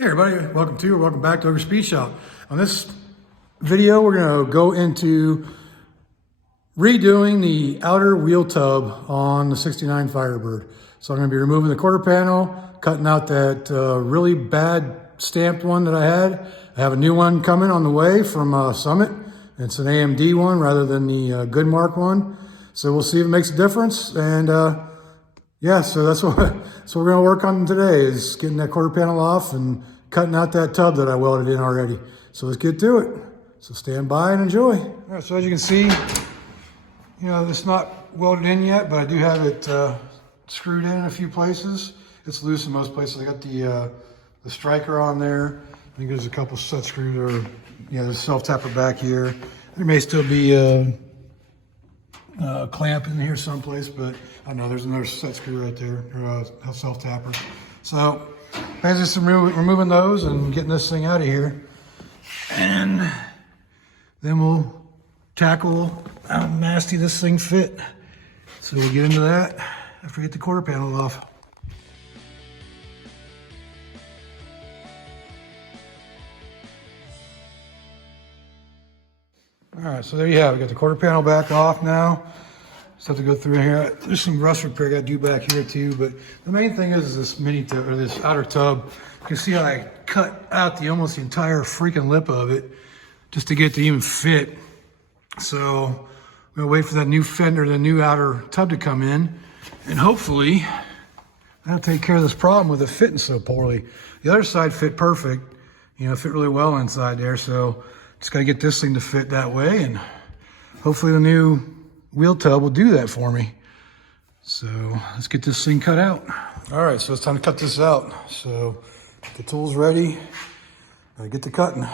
Hey everybody, welcome back to Ogre Speed Shop. On this video, we're going to go into redoing the outer wheel tub on the 69 Firebird. So I'm going to be removing the quarter panel, cutting out that really bad stamped one that I had. I have a new one coming on the way from Summit. It's an AMD one rather than the Goodmark one. So we'll see if it makes a difference. And yeah, so that's what we're going to work on today, is getting that quarter panel off and cutting out that tub that I welded in already. So let's get to it. So stand by and enjoy. All right, so as you can see, it's not welded in yet, but I do have it screwed in a few places. It's loose in most places. I got the striker on there. I think there's a couple set screws, or there's a self-tapper back here. There may still be a clamp in here someplace, but I know there's another set screw right there, or a self-tapper. So basically removing those and getting this thing out of here. And then we'll tackle how nasty this thing fit. So we'll get into that after we get the quarter panel off. All right, so there you have it. Got the quarter panel back off now. Just have to go through here. There's some rust repair I got to do back here too, but the main thing is this mini tub, or this outer tub. You can see how I cut out almost the entire freaking lip of it just to get it to even fit. So I'm gonna wait for that new fender, the new outer tub to come in, and hopefully that'll take care of this problem with it fitting so poorly. The other side fit perfect, fit really well inside there. So just got to get this thing to fit that way, and hopefully the new wheel tub will do that for me. So let's get this thing cut out. All right, so it's time to cut this out. So get the tools ready, get to cutting.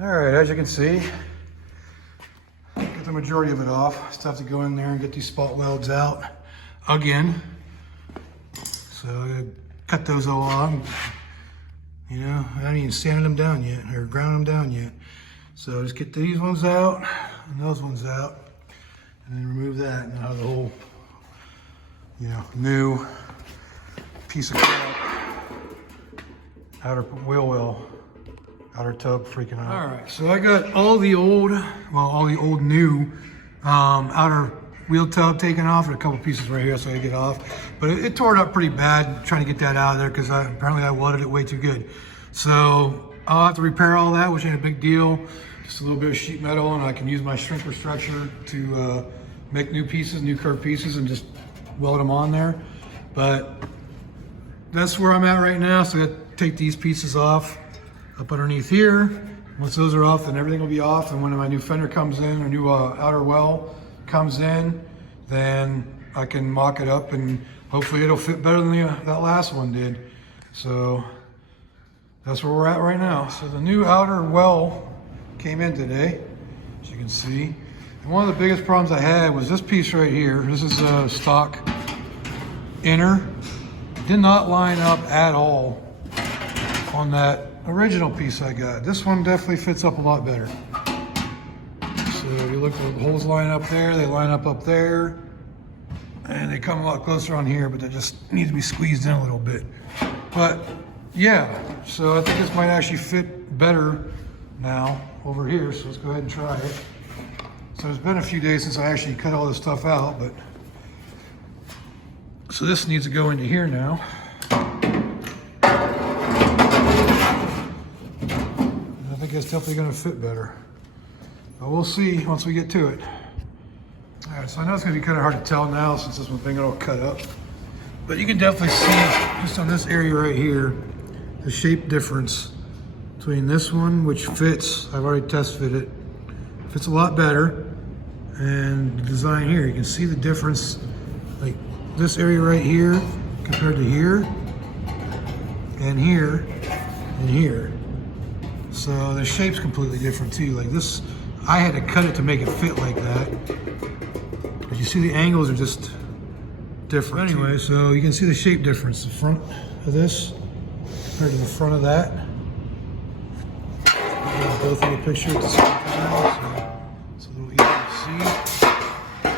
All right, as you can see, get the majority of it off. Still have to go in there and get these spot welds out again. So I gotta cut those all on. I haven't even sanded them down yet, or ground them down yet. So just get these ones out and those ones out, and then remove that, and now the whole, new piece of crap outer wheel well. Outer tub freaking out. All right, so I got all the old new outer wheel tub taken off, and a couple pieces right here, so I get off. But it tore it up pretty bad trying to get that out of there, because apparently I welded it way too good. So I'll have to repair all that, which ain't a big deal. Just a little bit of sheet metal, and I can use my shrinker structure to make new pieces, new curved pieces, and just weld them on there. But that's where I'm at right now. So I got to take these pieces off up underneath here. Once those are off, then everything will be off. And when my new fender comes in, or new outer well comes in, then I can mock it up, and hopefully it'll fit better than that last one did. So that's where we're at right now. So the new outer well came in today, as you can see. And one of the biggest problems I had was this piece right here. This is a stock inner. It did not line up at all on that original piece I got. This one definitely fits up a lot better. So if you look, the holes line up there, they line up there, and they come a lot closer on here, but they just need to be squeezed in a little bit. But yeah, so I think this might actually fit better now over here, so let's go ahead and try it. So it's been a few days since I actually cut all this stuff out, but so this needs to go into here now. It's definitely going to fit better, but we'll see once we get to it. All right, so I know it's going to be kind of hard to tell now since this one thing all cut up, but you can definitely see just on this area right here the shape difference between this one, which fits, I've already test fit it, fits a lot better, and the design here. You can see the difference, like this area right here compared to here. and here, and here. So the shape's completely different too. Like this, I had to cut it to make it fit like that. But you see the angles are just different. But anyway, so you can see the shape difference. The front of this compared to the front of that. Both in the picture at the same time, so it's a little easier to see.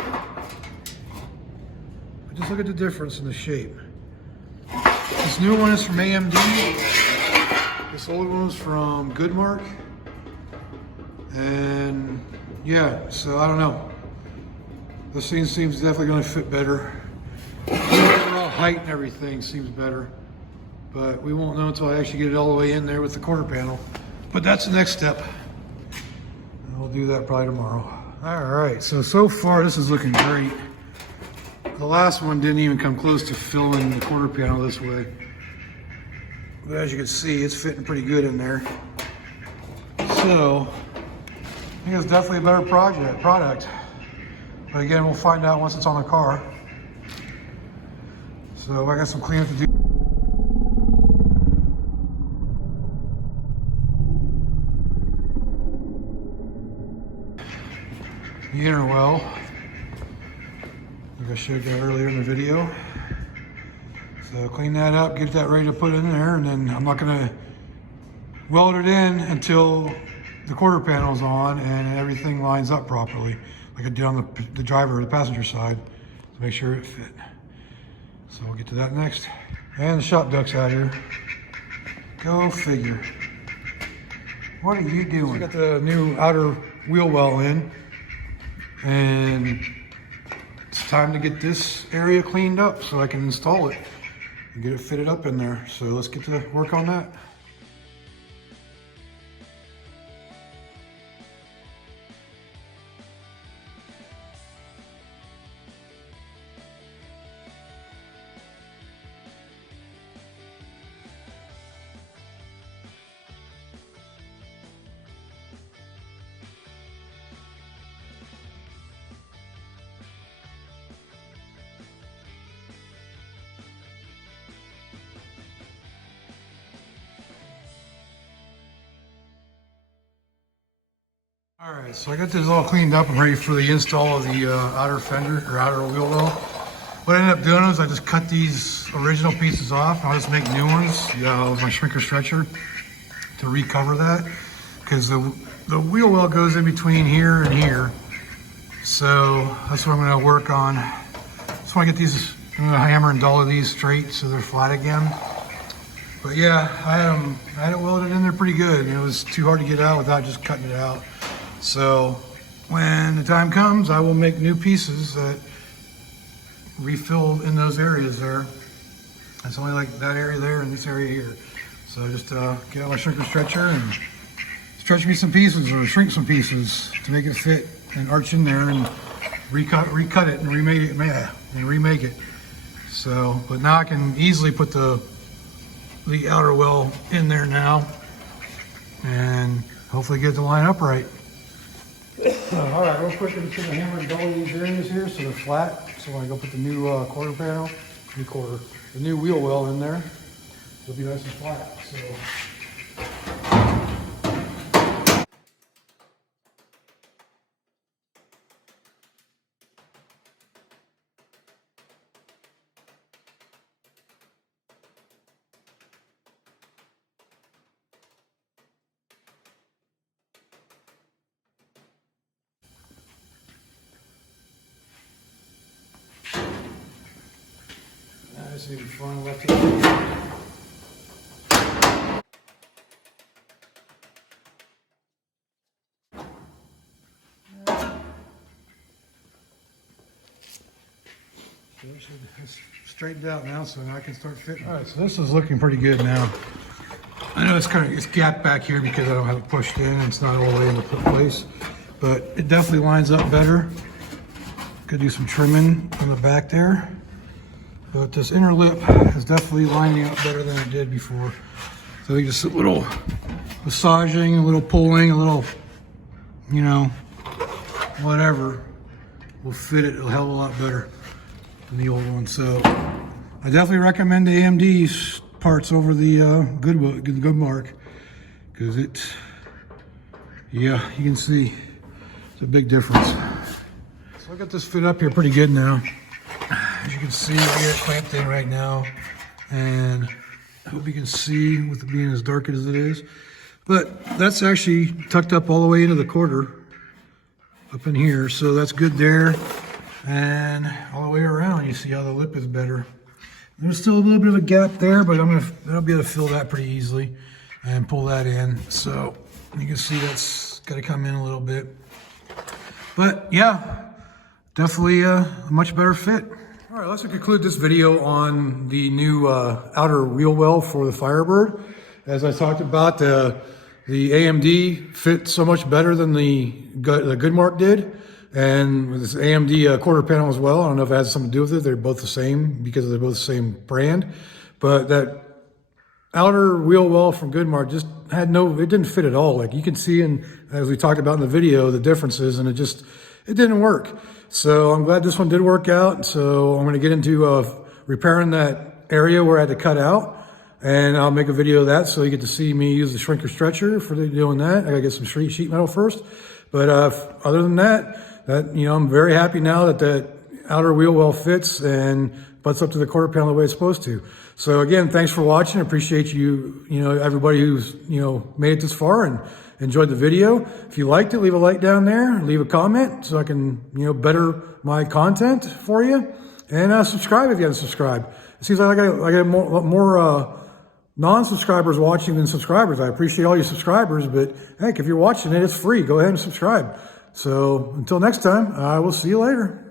But just look at the difference in the shape. This new one is from AMD. This old one was from Goodmark. And yeah, so I don't know. This thing seems definitely going to fit better. Overall height and everything seems better. But we won't know until I actually get it all the way in there with the quarter panel. But that's the next step. And we'll do that probably tomorrow. All right, so far this is looking great. The last one didn't even come close to filling the quarter panel this way. But as you can see, it's fitting pretty good in there. So, I think it's definitely a better product. But again, we'll find out once it's on the car. So I got some cleanup to do. The inner well, like I showed that earlier in the video. So clean that up, get that ready to put in there, and then I'm not gonna weld it in until the quarter panel's on and everything lines up properly, like I did on the driver or the passenger side, to make sure it fit. So we'll get to that next. And the shop duct's out here. Go figure. What are you doing? So we got the new outer wheel well in. And it's time to get this area cleaned up so I can install it and get it fitted up in there. So let's get to work on that. All right, so I got this all cleaned up and ready for the install of the outer fender or outer wheel well. What I ended up doing is I just cut these original pieces off and I'll just make new ones with my shrinker stretcher to recover that, because the wheel well goes in between here and here. So that's what I'm going to work on. Just want to get these, I'm going to hammer and dollar these straight so they're flat again. But yeah, I had it welded in there pretty good, and it was too hard to get out without just cutting it out. So when the time comes, I will make new pieces that refill in those areas there. It's only like that area there and this area here. So just get out my shrinker stretcher and stretch me some pieces or shrink some pieces to make it fit and arch in there and recut it and remake it. So, but now I can easily put the outer well in there now and hopefully get it to line up right. All right, real quick, I'm going to hammer and dolly these areas here so they're flat. So when I go put the new quarter panel, the new wheel well in there, it'll be nice and flat. So. This is fun left here. It's straightened out now, so now I can start fitting. All right, so this is looking pretty good now. I know it's gapped back here because I don't have it pushed in. It's not all the way into place, but it definitely lines up better. Could do some trimming on the back there. But this inner lip is definitely lining up better than it did before. So I think just a little massaging, a little pulling, a little, you know, whatever will fit it a hell of a lot better than the old one. So I definitely recommend the AMD parts over the Goodmark, because yeah, you can see it's a big difference. So I got this fit up here pretty good now. As you can see, I got it clamped in right now, and I hope you can see with it being as dark as it is. But that's actually tucked up all the way into the quarter up in here, so that's good there. And all the way around, you see how the lip is better. There's still a little bit of a gap there, but I'll be able to fill that pretty easily and pull that in. So you can see that's got to come in a little bit. But yeah, definitely a much better fit. All right, let's conclude this video on the new outer wheel well for the Firebird. As I talked about, the AMD fit so much better than the Goodmark did. And with this AMD quarter panel as well, I don't know if it has something to do with it. They're both the same because they're both the same brand. But that outer wheel well from Goodmark just it didn't fit at all. Like you can see, as we talked about in the video, the differences, and it didn't work. So I'm glad this one did work out. So I'm going to get into repairing that area where I had to cut out. And I'll make a video of that so you get to see me use the shrinker stretcher for doing that. I got to get some sheet metal first. But other than that, I'm very happy now that outer wheel well fits and butts up to the quarter panel the way it's supposed to. So again, thanks for watching. I appreciate everybody who's, made it this far and enjoyed the video. If you liked it, leave a like down there, leave a comment so I can, better my content for you. And subscribe if you haven't subscribed. It seems like I got more non-subscribers watching than subscribers. I appreciate all your subscribers, but heck, if you're watching it, it's free. Go ahead and subscribe. So until next time, I will see you later.